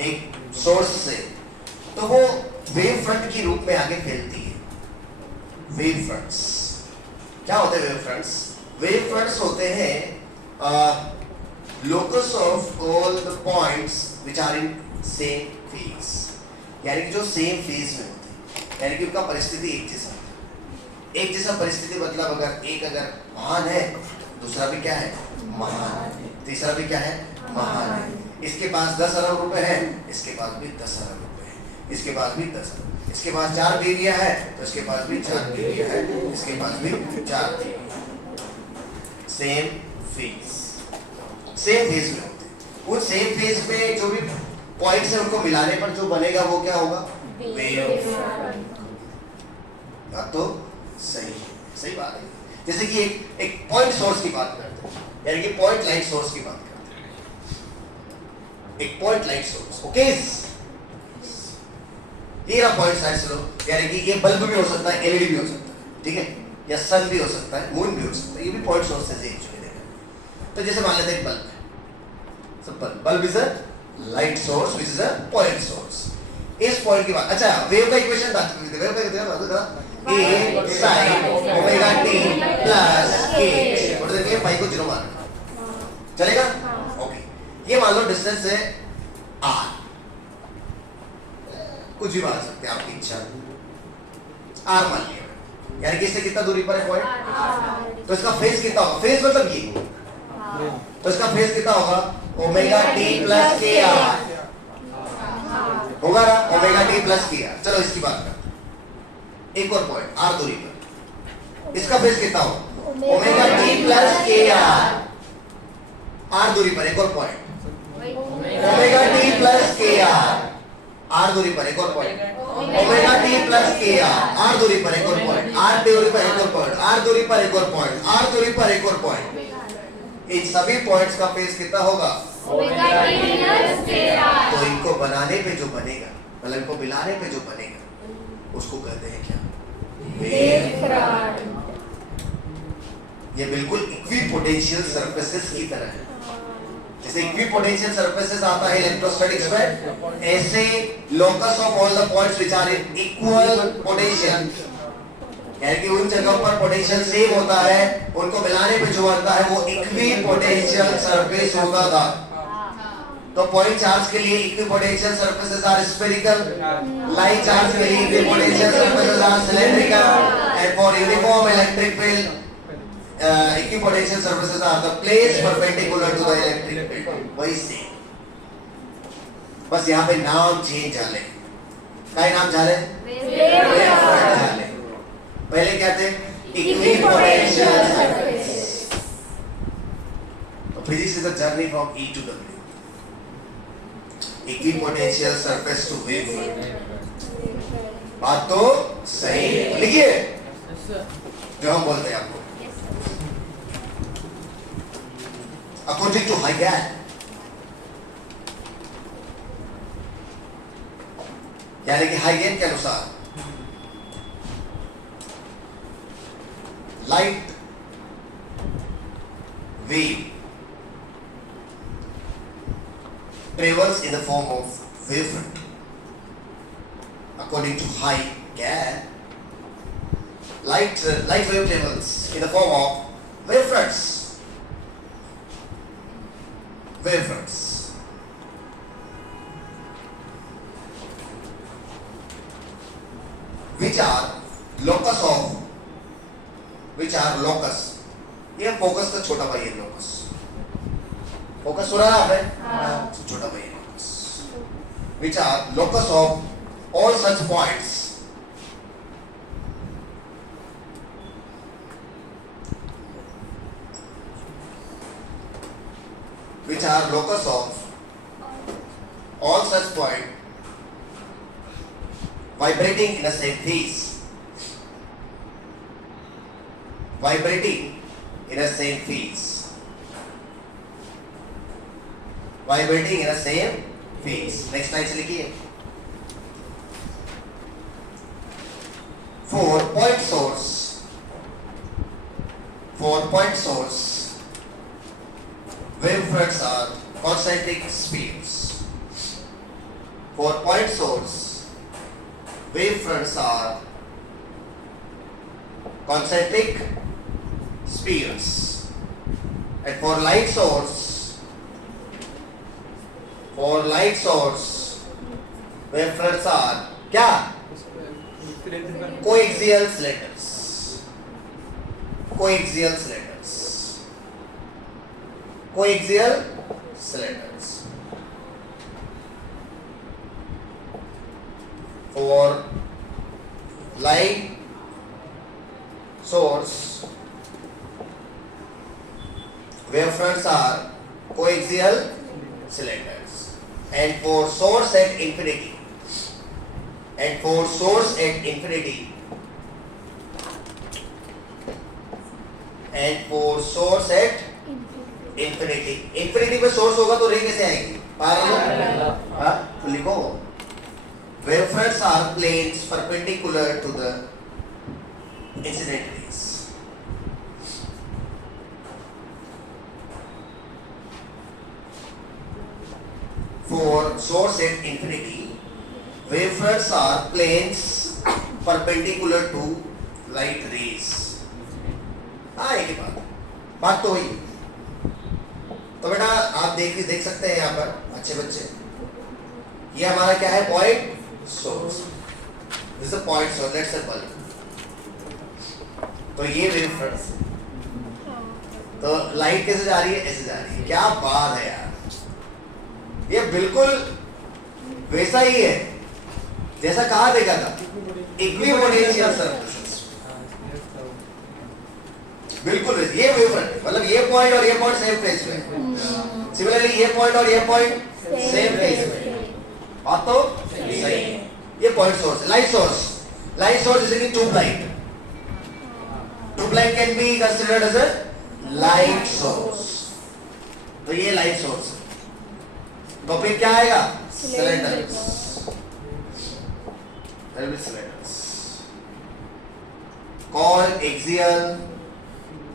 एक सोर्स से तो वो वेव फ्रंट की रूप में आगे फैलती है। वेव फ्रंट्स क्या होते हैं? वेव फ्रंट्स, वेव फ्रंट्स होते हैं locus of all the points which are in same phase, यानी कि जो सेम फेज में होते हैं, यानी कि उनका परिस्थिति एक जैसा होता है। एक जैसा परिस्थिति मतलब अगर महान है, दूसरा भी क्या है? महान है, तीसरा भी क्या है? महान है। इसके पास 10 अरब रुपए है, इसके पास भी 10 अरब रुपए है, इसके पास भी 10 अरब, इसके पास 4 बीवियां है तो इसके पास भी 4 बीवियां है, इसके पास भी 4 बीवियां। सेम फेज, सेम फेज में होते हैं। उन सेम फेज में जो भी पॉइंट्स है उनको मिलाने पर जो बनेगा वो क्या होगा? वेव। बात तो सही बात है। जैसे कि एक पॉइंट सोर्स की बात करते हैं, यानी कि पॉइंट लाइट सोर्स की बात करते हैं। एक पॉइंट लाइट सोर्स, ओके, ये रहा पॉइंट लाइट सोर्स, यानी कि ये बल्ब भी हो सकता है, एलईडी भी हो सकता है, ठीक है, या सन भी हो सकता है, मून भी हो सकता है, ये भी पॉइंट सोर्स है एक्चुअली देखा। तो जैसे मान लेते हैं बल्ब है, simple, bulb is a light source which is a point source. इस पॉइंट की बात, अच्छा वेव का इक्वेशन बात करते हैं। वेव का equation A sin omega t plus k, और देखिए पाई को 0 मान चलेगा, ओके। ये मान लो डिस्टेंस है r, कुछ भी मान सकते हैं आपकी इच्छा, r मान लिया, यानी कि इससे कितना दूरी पर है पॉइंट, तो इसका फेज कितना होगा? फेज मतलब ये, तो इसका फेज कितना होगा? Omega t plus k r होगा ना, omega t plus k r। चलो इसकी बात करते हैं। एक और पॉइंट r दूरी पर, इसका फेज कितना होगा? Omega t plus k r दूरी पर एक और point, omega t plus k r दूरी पर एक और point, omega t plus k r दूरी पर एक और पॉइंट, r दूरी पर एक और पॉइंट, r दूरी पर एक और पॉइंट, r दूरी पर एक और पॉइंट। इन सभी पॉइंट्स का फेज कितना होगा? Omega T steroid. तो इनको बनाने पे जो बनेगा, मतलब इनको मिलाने पे जो बनेगा, उसको कहते हैं क्या? Wavefront. ये बिल्कुल इक्विपोटेंशियल सरफेसेस की तरह है। जैसे इक्विपोटेंशियल सरफेसेस आता है इलेक्ट्रोस्टैटिक्स में, ऐसे locus of all the points which are in equal potential, यानी कि उन जगहों पर पोटेंशियल सेम होता है, उनको मिलाने पे जो बनता है वो इक्विपोटेंशियल सरफेस होता था। तो पॉइंट चार्ज के लिए equipotential surfaces are spherical, line charge के लिए equipotential surfaces are cylindrical, and for uniform electric field equipotential surfaces are the planes perpendicular to the electric field. वही सेम, बस यहाँ पे नाम चेंज झाले, काय नाम झाले? Wavefront झाले। पहले क्या थे? Equipotential surface. तो physics is a journey from E to W. Equipotential surface to wavefront. बात तो सही है। लिखिए जो हम बोलते हैं आपको, according to Huygens, यानी कि Huygens के अनुसार light wave travels in the form of wavefront. According to Huygens, light wave travels in the form of wavefronts. Wavefronts. Which are locus of, ये फोकस का छोटा भाई है लोकस। फोकस हो रहा है आपने? छोटा भाई है locus. Which are locus of all such points which are locus of all such point vibrating in a same phase, vibrating in a same phase, vibrating in a same phase. Next line से लिखिए, 4-point source, 4-point source wavefronts are concentric spheres. 4-point source wavefronts are concentric spheres. And for light source wavefronts are क्या? Coaxial cylinders. Coaxial cylinders. For light source wavefronts are coaxial cylinders, and for source at infinity, infinity में सोर्स होगा तो रे कैसे आएगी? पैरेलल। हाँ तो लिखो, wavefronts are planes perpendicular to the incident rays. For source at infinity, wavefronts are planes perpendicular to light rays. हाँ एक ही बात तो हुई। तो बेटा आप देख सकते हैं यहाँ पर अच्छे बच्चे, ये हमारा क्या है? Point source. This is point source, let's say bulb. तो ये वेवफ्रंट, तो लाइट कैसे जा रही है? ऐसे जा रही है। क्या बात है यार, ये बिल्कुल वैसा ही है जैसा कहा देखा था, इक्विपोटेंशियल सरफेसेस, बिल्कुल वैसे। ये वेवफ्रंट मतलब ये पॉइंट और ये पॉइंट सेम फेज में, सिमिलरली ये पॉइंट और ये पॉइंट सेम फेज में। बात तो सही है। ये point source, light source is in tube light. Tube light can be considered as a light source. तो ये लाइट सोर्स, तो फिर क्या आएगा? Cylindrical. Cylinders called axial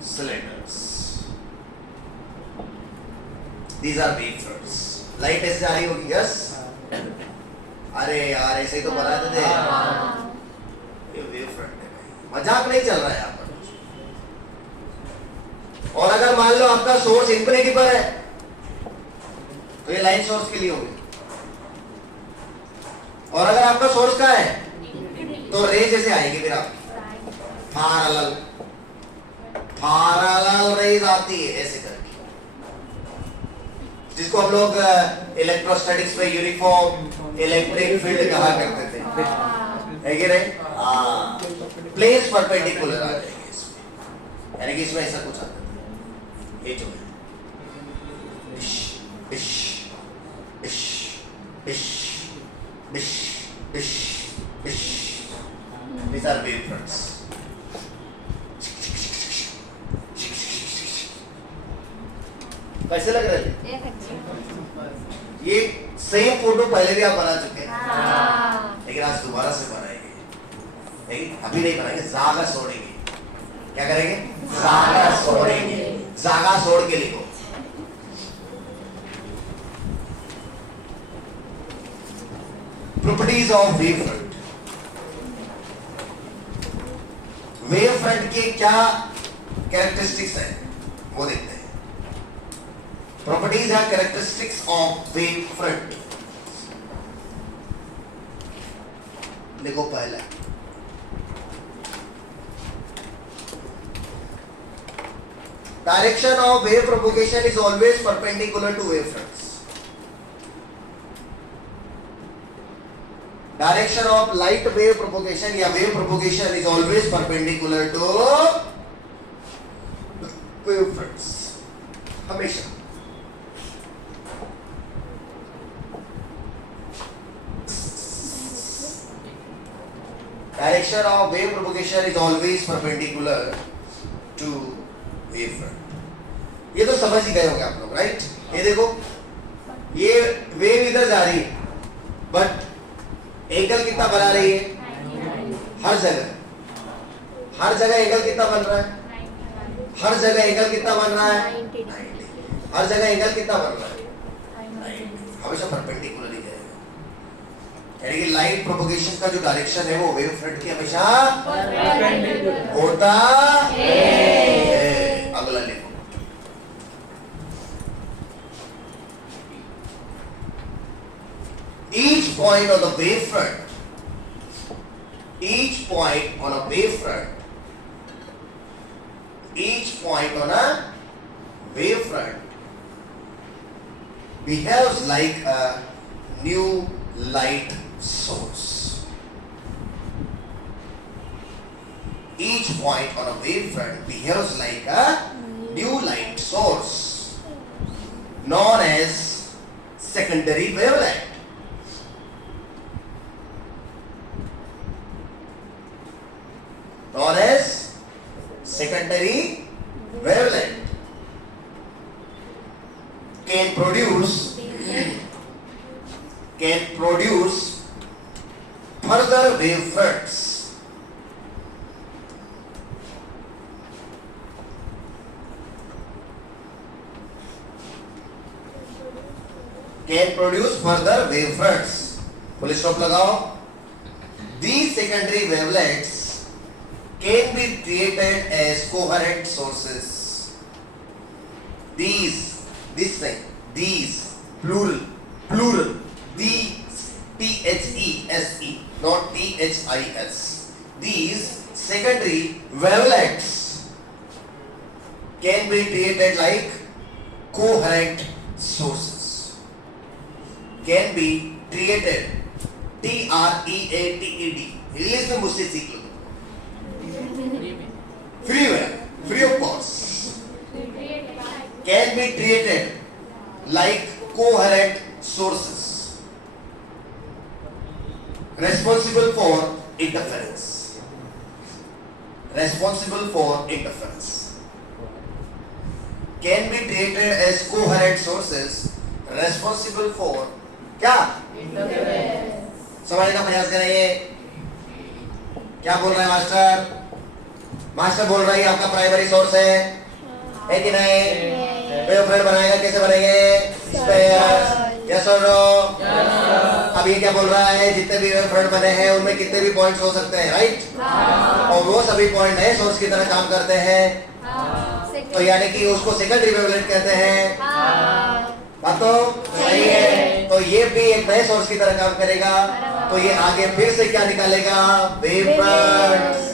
cylinders. These are wafers. Light ऐसे आ रही होगी, यस? अरे यार ऐसे ही तो बनाते थे। ये वेव फ्रंट है भाई, मजाक नहीं चल रहा है यहाँ पर। और अगर मान लो आपका सोर्स इंफिनिटी पर है तो ये लाइन सोर्स के लिए होगी, और अगर आपका सोर्स का है तो रेज ऐसे आएगी, फिर आप पैरेलल रेज आती है ऐसे करके, जिसको हम लोग इलेक्ट्रोस्टैटिक्स में यूनिफॉर्म इलेक्ट्रिक फील्ड कहा करते थे, है कि नहीं? प्लेस परपेंडिकुलर आ जाएगी इसमें, यानी कि इसमें ऐसा कुछ आता है, ये जो है इश इश इश इश इश इश इश, these are wave fronts. कैसे लग रहे हैं? ये सेम फोटो पहले भी आप बना चुके हैं, लेकिन आज दोबारा से बनाएंगे, लेकिन अभी नहीं बनाएंगे, जागा छोड़ेंगे। क्या करेंगे? जागा छोड़ेंगे, जागा छोड़ के लिखो। Properties of wave front. Wave front के क्या कैरेक्टरिस्टिक्स हैं वो देखते हैं। Properties and characteristics of wave front. देखो पहला, direction of wave propagation is always perpendicular to wave fronts. Direction of light wave propagation या wave propagation is always perpendicular to wave fronts. हमेशा direction of wave propagation is always perpendicular to wave front. ये तो समझ ही गए होंगे आप लोग, राइट? ये देखो, ये वेव इधर जा रही है, बट एंगल कितना बना रही है? हर जगह एंगल कितना बन रहा है? हर जगह एंगल कितना बन रहा है? 90. हर जगह एंगल कितना बन रहा है? 90. हमेशा परपेंडिकुलर ही जाएगा, यानी कि लाइट प्रोपगेशन का जो डायरेक्शन है वो वेव फ्रंट की हमेशा होता है। अगला लिखो, each point on the wave front, each point on a wave front, each point on a wave front behaves like a new light source. Each point on a wave front behaves like a new light source known as secondary wavelength. Known as secondary wavelength can produce further wave fronts. Can produce further wave fronts. Full stop लगाओ. These secondary wavelengths can be treated as coherent sources. These plural, these THESE, not THIS. These secondary wavelengths can be treated like coherent sources. Can be treated, TREATED. English में मुझसे सीख लो, free of course. Can be treated like coherent sources responsible for interference. Can be treated as coherent sources responsible for क्या समझने का प्रयास करेंगे। क्या बोल रहे हैं मास्टर? मास्टर बोल रहा है आपका प्राइमरी सोर्स है कि नहीं? वेवफ्रंट बनाएगा, कैसे बनेंगे? स्फीयर। यस और नो? अब ये क्या बोल रहा है? जितने भी वेवफ्रंट बने हैं उनमें कितने भी पॉइंट्स हो सकते हैं, राइट? और वो सभी पॉइंट नए सोर्स की तरह काम करते हैं, तो यानी कि उसको सेकेंडरी वेवलेट कहते हैं। बात तो सही है। तो ये भी एक नए सोर्स की तरह काम करेगा, तो ये आगे फिर से क्या निकालेगा? वेवफ्रंट।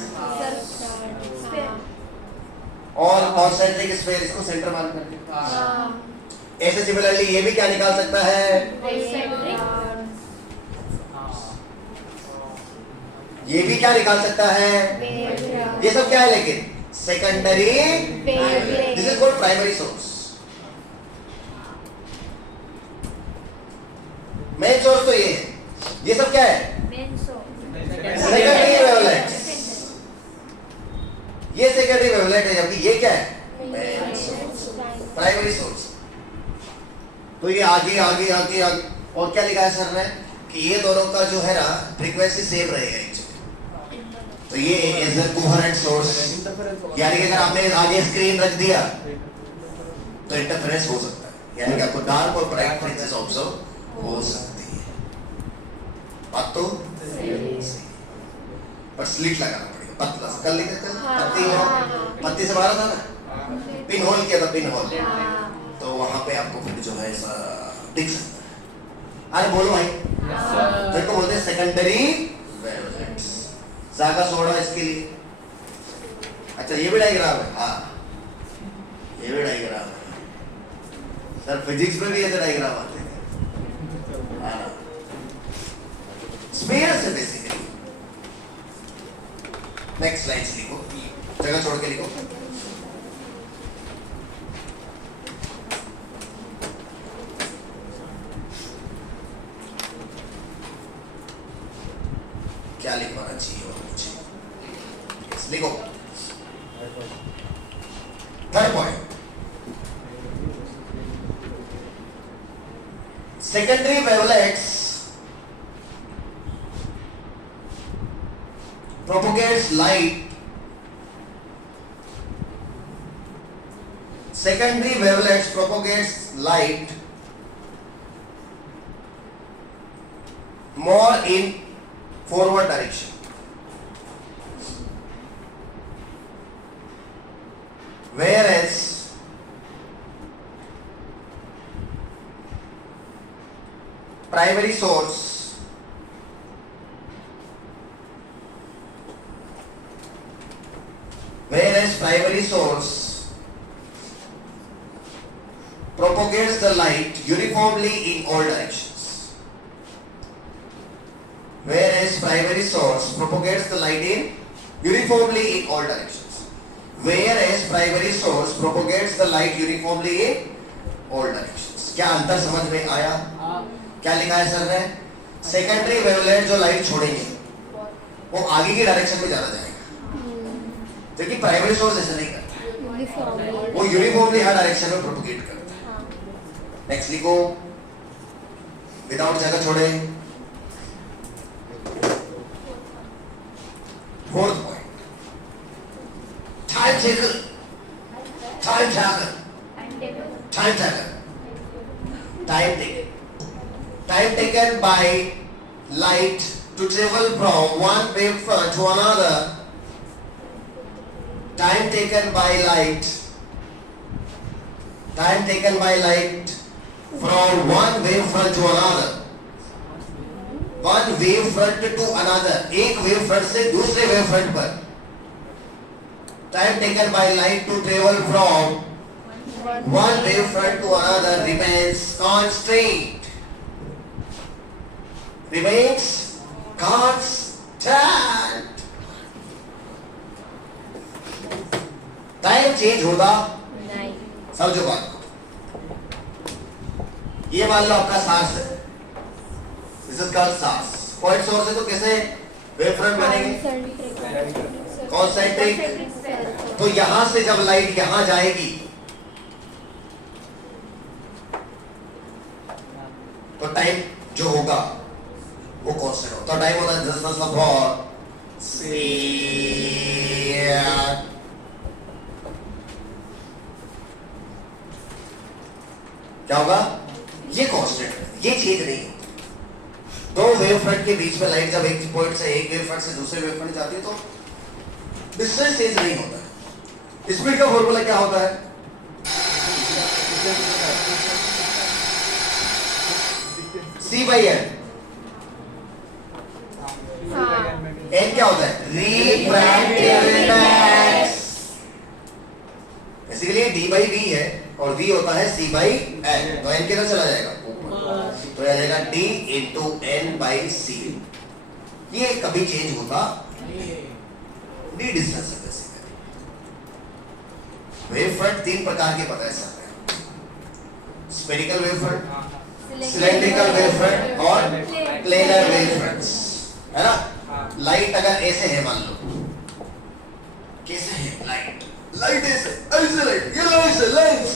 और कॉन्सेंट्रिक स्फीयर, इसको सेंटर मान करके ऐसे सिमिलरली ये भी क्या निकाल सकता है? ये भी क्या निकाल सकता है? ये सब क्या है लेकिन secondary. This is called primary source. Main source तो ये है, ये सब क्या है? Secondary wavelet. ये सेकेंडरी वेवलेट है, जबकि ये क्या है? Main source, primary source. तो ये आगे आगे आगे आगे और क्या लिखा है सर ने कि ये दोनों का जो है ना फ्रीक्वेंसी सेम रहेगा। तो ये इज अ कोहेरेंट सोर्स, यानी कि अगर आपने आगे स्क्रीन रख दिया तो इंटरफेरेंस हो सकता है, यानी कि आपको डार्क और ब्राइट फ्रिंजेस ऑब्जर्व हो सकती है। बात तो पर स्लिट लगाना पड़ेगा, पतला सा। कल लिखे थे पत्ती से मारा था ना, पिन होल किया था, पिन होल, तो वहां पे आपको फिर जो है ऐसा दिख सकता है। अरे बोलो भाई, तो इसको बोलते हैं सेकेंडरी वेवलेट्स। जागा सोड़ा इसके लिए। अच्छा ये भी डायग्राम है? हाँ ये भी डायग्राम है सर, फिजिक्स में भी ऐसे डायग्राम आते हैं। स्फीयर से बेसिकली। नेक्स्ट स्लाइड्स लिखो, जगह छोड़ के लिखो। क्या लिखवाना चाहिए और मुझे? लिखो third point, secondary wavelets propagates light. Secondary wavelets propagates light more in forward direction, whereas primary source propagates the light uniformly in all directions. Whereas primary source propagates the light in uniformly in all directions. Whereas primary source propagates the light uniformly in all directions. क्या अंतर समझ में आया? क्या लिखा है सर ने? सेकेंडरी वेवलेट जो लाइट छोड़ेंगे वो आगे की डायरेक्शन में ज्यादा जाएगा, जबकि प्राइमरी सोर्स ऐसा नहीं करता, वो यूनिफॉर्मली हर डायरेक्शन में प्रोपगेट करता है। नेक्स्ट लिखो, विदाउट जगह छोड़े। Fourth point, time taken, time taken, time taken, time taken, time taken by light to travel from one wavefront to another. Time taken by light, time taken by light from one wavefront to another, one wavefront to another, एक wavefront से दूसरे wavefront पर, time taken by light to travel from one wavefront to another remains constant, remains constant. Time change होगा नहीं, समझो बात। ये मान लो आपका सांस है, दिस इज कॉल्ड सांस। पॉइंट सोर्स है तो कैसे वेवफ्रंट बनेंगे? कॉन्सेंट्रिक। तो यहां से जब लाइट यहां जाएगी तो टाइम जो होगा वो कांस्टेंट होता है। टाइम होता है 10 और क्या होगा? ये कांस्टेंट है, ये चेंज नहीं होती। दो वेव फ्रंट के बीच में लाइट जब एक पॉइंट से एक वेव फ्रंट से दूसरे वेव फ्रंट जाती है तो डिस्टेंस चेंज नहीं होता है। स्पीड का फॉर्मूला क्या होता है? C/N। N क्या होता है? Refractive index. बेसिकली D/V है और V होता है C/N, तो N किधर चला जाएगा? तो आ जाएगा D into N/C। ये कभी चेंज होता D डिस्टेंस है। बेसिकली वेव फ्रंट तीन प्रकार के पता है sir, spherical wave front, cylindrical wave front और प्लेनर वेव फ्रंट्स, है ना? लाइट अगर ऐसे है, मान लो कैसे है लाइट, लाइट ऐसे लाइट, ये लाइट है, लेंस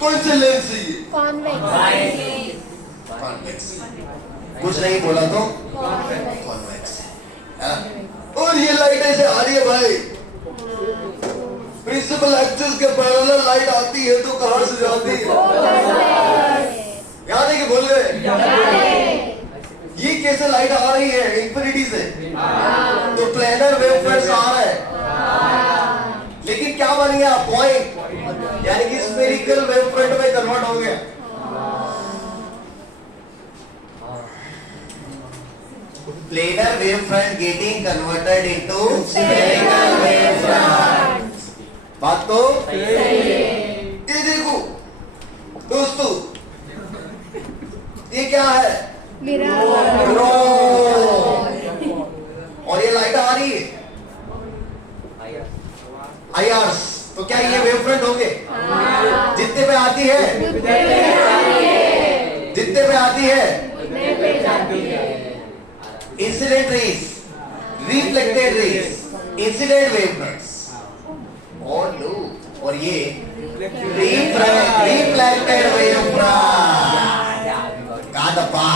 कौन से लेंस है ये? कॉन्वेक्स। कुछ नहीं बोला तो कॉन्वेक्स है ना? और ये लाइट ऐसे आ रही है भाई, प्रिंसिपल एक्सिस के पैरेलल लाइट आती है तो कहां से जाती है? याद है कि बोल गए? ये कैसे लाइट आ रही है? इंफिनिटी से, तो प्लेनर वेव फ्रंट्स आ रहा है, लेकिन क्या बन गया? पॉइंट, यानी कि स्फेरिकल वेव फ्रंट में कन्वर्ट हो गया। Planar wave front getting converted into spherical wave front. बात तो ये देखो दोस्तों, ये क्या है? मिरर। और ये लाइट आ रही है IRs, तो क्या ये वेव फ्रंट होंगे? जितने पे आती है, जितने पे आती है incident raise, reflected raise, incident wave fronts और लो, और ये रिफ्लेक्टेड वेव फ्रंट का दबा,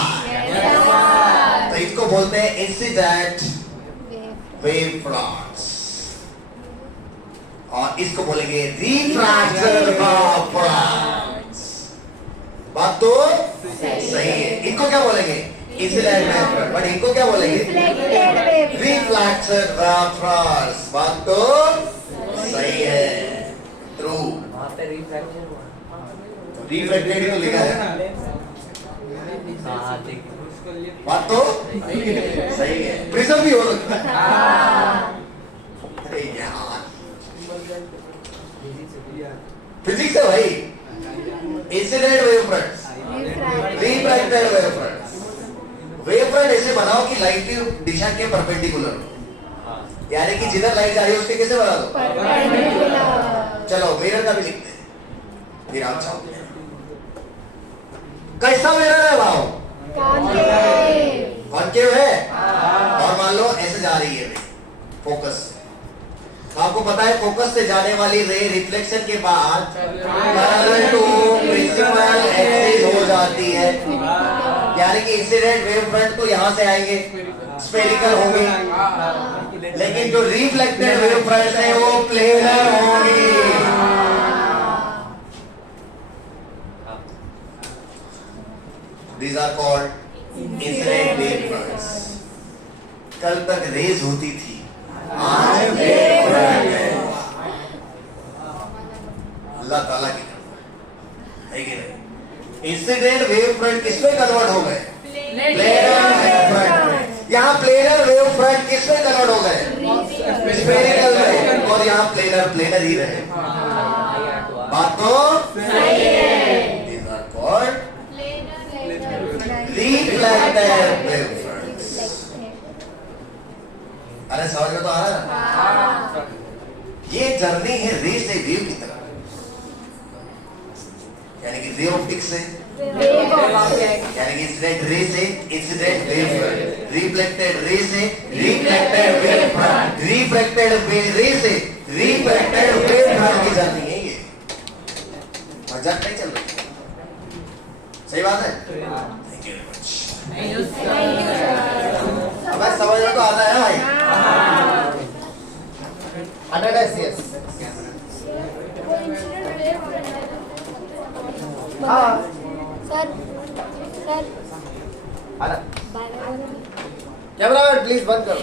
तो इसको बोलते हैं इंसिडेंट वेव फ्रंट्स और इसको बोलेंगे रिफ्रैक्शन वेव फ्रंट्स। बात तो सही है। इनको क्या बोलेंगे? इंसिडेंट वेव फ्रंट, बट इनको क्या बोलेंगे? Reflection wave fronts. बात तो सही है, ट्रू। रिफ्लेक्टेड ही तो लिखा है। बात तो सही है, प्रिज्म भी हो सकता है। अरे यार फिजिक्स है भाई। Incident wave fronts, refracted wave fronts. Wave front ऐसे बनाओ कि लाइट की दिशा के परपेंडिकुलर हो, यानी कि जिधर लाइट जा रही है उसके कैसे बना दो? परपेंडिकुलर। चलो मिरर का भी लिखते हैं, फिर आप चाहो कैसा मिरर है भाव? कॉन्केव है। और मान लो ऐसे जा रही है फोकस, तो आपको पता है फोकस से जाने वाली रे रिफ्लेक्शन के बाद पैरेलल टू प्रिंसिपल एक्सिस हो जाती है, यानी कि इंसिडेंट वेव फ्रंट तो यहां से आएंगे, स्फेरिकल होंगे, लेकिन जो रिफ्लेक्टेड वेव फ्रंट है वो प्लेनर होंगी। These are called incident wave fronts. कल तक रेज होती थी, आज वेव फ्रंट है। अल्लाह ताला की है कि नहीं? इंसिडेंट वेव फ्रंट किसमें कन्वर्ट हो गए? Planar wave front. यहाँ प्लेनर वेव फ्रंट किसमें कन्वर्ट हो गए? स्फेरिकल में। और यहाँ प्लेनर ही रहे। बात तो सही है। These are called reflected wave fronts. अरे समझ में तो आ रहा है? ये जर्नी है रे से वेव की तरफ, यानी कि रे ऑप्टिक्स से, यानी कि इंसिडेंट रे से incident wave front, reflected ray से reflected wave front, reflected ray से रिफ्लेक्टेड वेव फ्रंट की जर्नी है ये। मजाक नहीं चल रही, सही बात है? Thank you very much. Thank you, sir. अब समझ में तो आता है भाई? 100 yes. हाँ Sir, sir. आना। Bye. कैमरा मैन प्लीज बंद करो।